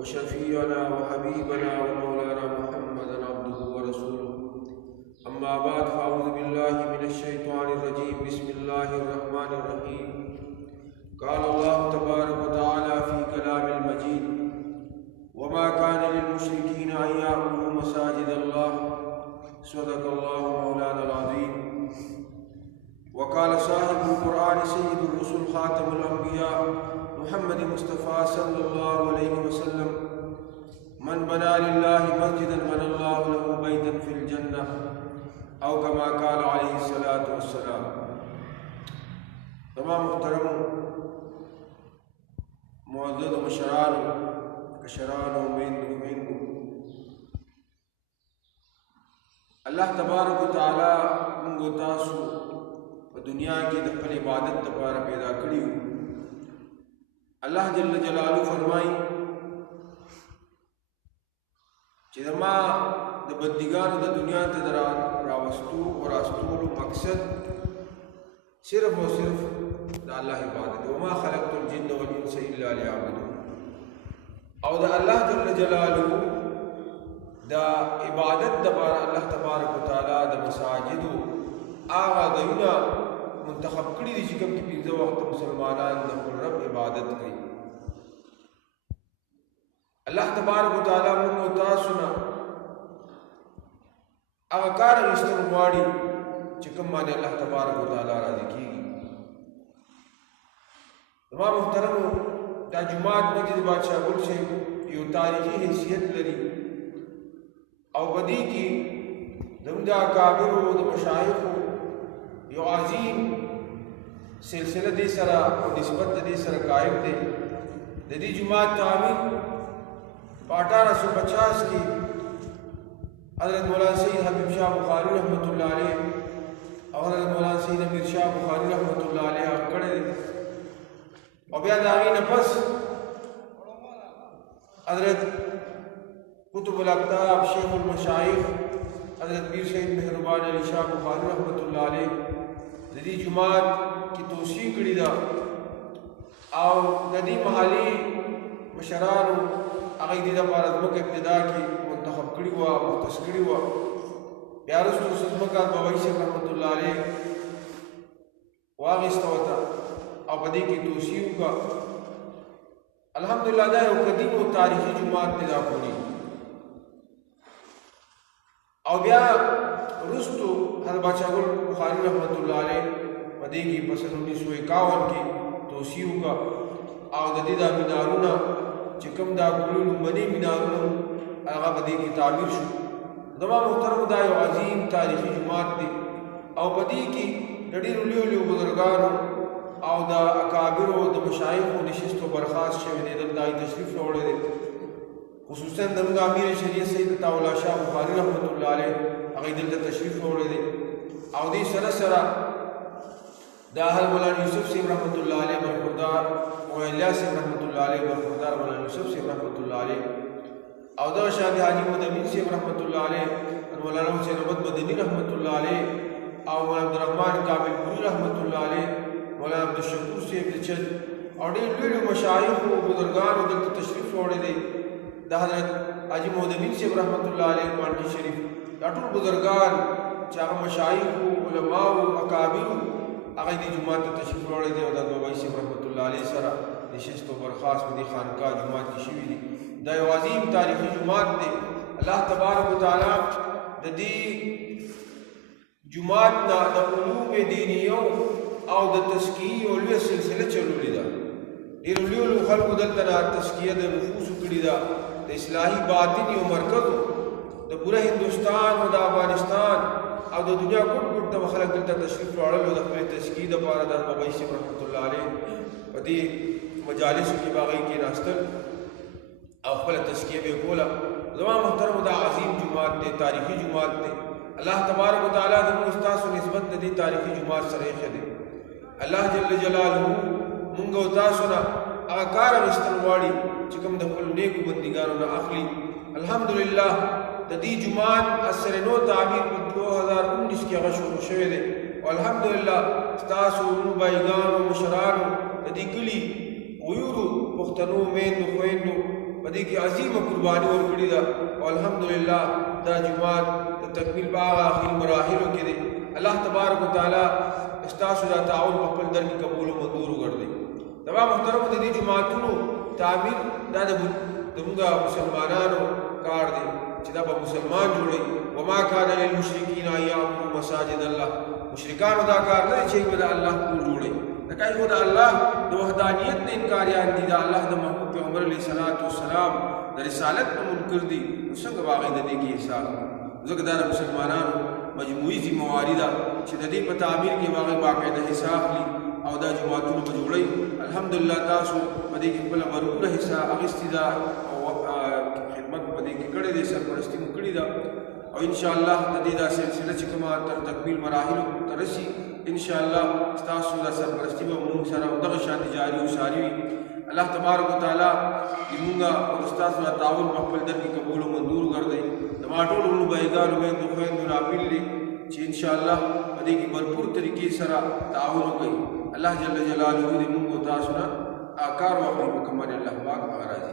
وشفيعنا وحبيبنا ومولانا محمدا عبده ورسوله. أما بعد، فأعوذ بالله من الشيطان الرجيم. بسم الله الرحمن الرحيم. قال الله تبارك وتعالى في كلام المجيد: وما كان للمشركين أن يعبدوا مساجد الله. صدق الله مولانا العظيم. وقال صاحب القرآن سيد الرسل خاتم الأنبياء محمد مصطفى صلى الله عليه وسلم: من بنى لله مسجدا بنى الله له بيتا في الجنة، أو كما قال عليه الصلاة والسلام. تمام محترم معزز مشران کشران و مینو اللہ تبارک و تعالی منگو تاسو و دنیا کی دخل عبادت تبارک پیدا کریو. اللہ جل جلالو فرمائی چې زما د بندګانو د دنیا ته راوستو او راستولو مقصد صرف و صرف د الله عبادت. وما خلقت الجن والانس الا ليعبدون. او د الله جل جلالو دا عبادت دبار الله تبارک و تعالی د مساجدو آغا دیونا منتخب کړي دي چې کوم کې پنځه وخت مسلمانان د خپل رب عبادت کوي. الله تبارک و تعالی موږ تاسو نه هغه کار ایستل غواړي چې کوم باندې الله تبارک و تعالی راضي کیږي. زما محترمو، دا جماعت مسجد بادشاہ ګل صاحب یو تاریخي حیثیت لري او بدی کی زموږ د اکابرو د مشایخو یو عظیم سلسله دې سره او نسبت دې سره قائم دی. د دې جماعت تعمیر په 1850 کې حضرت مولانا سید حبیب شاہ بخاری رحمۃ اللہ علیہ او حضرت مولانا سید امیر شاہ بخاری رحمۃ اللہ علیہ کړه دي. او بیا د هغې نه پس حضرت قطب الاقطاب شیخ المشایخ حضرت پیر سید مہربان علی شاہ بخاری رحمۃ اللہ علیہ د دې جماعت کی توسیع کړې ده او د دې محلي مشرانو هغه دې لپاره زموږ ابتدا کې منتخب کړي وو، مختص کړي وو. بیا وروسته استاد مکار بابا شیخ رحمۃ اللہ علیہ واغېسته ورته او په دې کې توسیع وکړه. الحمدلله دا یو قدیم او تاریخي جماعت دی دا کونی. او بیا وروستو حضرت بادشاہ ګل بخاری رحمۃ اللہ علیہ په دې کې په 1951 کې توسیع وکړه او د دې دا مینارونه چې کوم دا ګلو لومړني مینارونه هغه په دې کې تعمیر شو. زما محترم، دا یو عظیم تاریخي جماعت دی او په دې کې د ډېرو لویو بزرګانو او د اکابرو د مشایخو نشست و برخاست شوی دی. دلته تشریف راوړی دی، خصوصا زموږ امیر شریعت سید عطاءالله شاه بخاری رحمۃ اللہ علیہ هغه دلته تشریف راوړی دی. او دې سره سره د مولانا یوسف صاحب رحمۃ اللہ علیہ برخوردار او الیاس صاحب رحمۃ اللہ علیہ برخوردار مولانا یوسف صاحب رحمۃ اللہ علیہ او د شاه حاجی محمد امین صاحب رحمۃ اللہ علیہ مولانا حسین احمد مدنی رحمۃ اللہ علیہ او مولانا عبدالرحمن کامل پوری رحمۃ اللہ علیہ مولانا عبدالشکور صاحب چل او ډېر لوی مشایخ او بزرګانو دلته تشریف راوړی دی. د حضرت حاجی محمد امین صاحب رحمۃ اللہ علیہ مانډي شریف دا ټول بزرګان چې هغه مشایخ او علما او اکابر هغه د جماعت ته تشریف راوړی دی او د بابا صاحب رحمۃ اللہ علیہ سره نشست و برخاست په دې خانقاه جماعت کې شوي دي. دا یو عظیم تاریخي جماعت دی. الله تبارک و تعالی د دې جماعت نه د علوم دینیو او د تزکیې او لویه سلسله چلولې ده. ډېرو لویو خلکو دلته نه تزکیه د نفوسو کړې ده. د اصلاحي باطن یو مرکز د پوره هندوستان او د افغانستان او د دنیا ګوټ ګوټ ته خلک دلته تشریف راوړل او د خپلې تزکیې دپاره د بابا صاحب رحمۃ اللہ علیہ په دې مجالسو کې به هغوی کېناستل او خپله تزکیه به یې کوله. زما محترمو، دا عظیم جماعت دی، تاریخي جماعت دی. الله تبارک و تعالی زموږ ستاسو نسبت د دې تاریخي جماعت سره ایښی دی. الله جل جلاله مونږ او تاسو نه هغه کار اخیستل غواړي چې کوم د خپلو نیکو بندګانو نه اخلي. الحمدلله د دې جماعت اثر نو تعمیر په 2019 کې هغه شروع شوی دی او الحمدلله ستاسو ورونو بایګانو مشرانو د دې کلي غیورو پښتنو میندو خویندو په پدې کې عظیمه قرباني ورکړې ده او الحمدلله دا جماعت د تکمیل په هغه اخري مراحلو کې دی. الله تبارک وتعالی ستاسو دا تعاون په خپل در کې قبول او منظور وګرځي. تمام محترم د دې جماعتونو تعمیر دا د موږ مسلمانانو کار دی چې دا به مسلمان جوړي. وما كان للمشركين ان يعمروا مساجد الله. مشرکانو دا کار نه چې به الله کور جوړي. دا کوي خو د الله د وحدانیت نه انکاریان دي، دا الله د محبوب پیغمبر علیه الصلاۃ والسلام د رسالت نه منکر دي. څنګه باغې د دې کې حساب ځکه دا مسلمانانو مجموعي ذمہواری ده چې د دې په تعمیر کې باغې باقاعده حساب لي او دا جماعتونه به جوړي. الحمدلله تاسو په دې کې خپله بھرپوره حصه اخیستې ده او خدمت په دې کې کړې ده، سرپرستي مو کړې ده او انشاءالله د دې دا سلسله چې کومه تر تکمیل مراحلو ته رسي انشاءالله ستاسو دا سرپرستي به مونږ سره دغه شانتې جاري او ساري وي. الله تبارک وتعالی زمونږ او ستاسو دا تعاون په خپل در کې قبول او منظور وګرځوي. زما ټول وروڼو بایګانو میندو خویندو راپیل دي چې انشاءالله په دې کې بھرپور طریقې سره تعاون وکړي. الله جل جلاله دې مونږ او تاسو نه کار واخلي په کومه الله پاک هغه راضي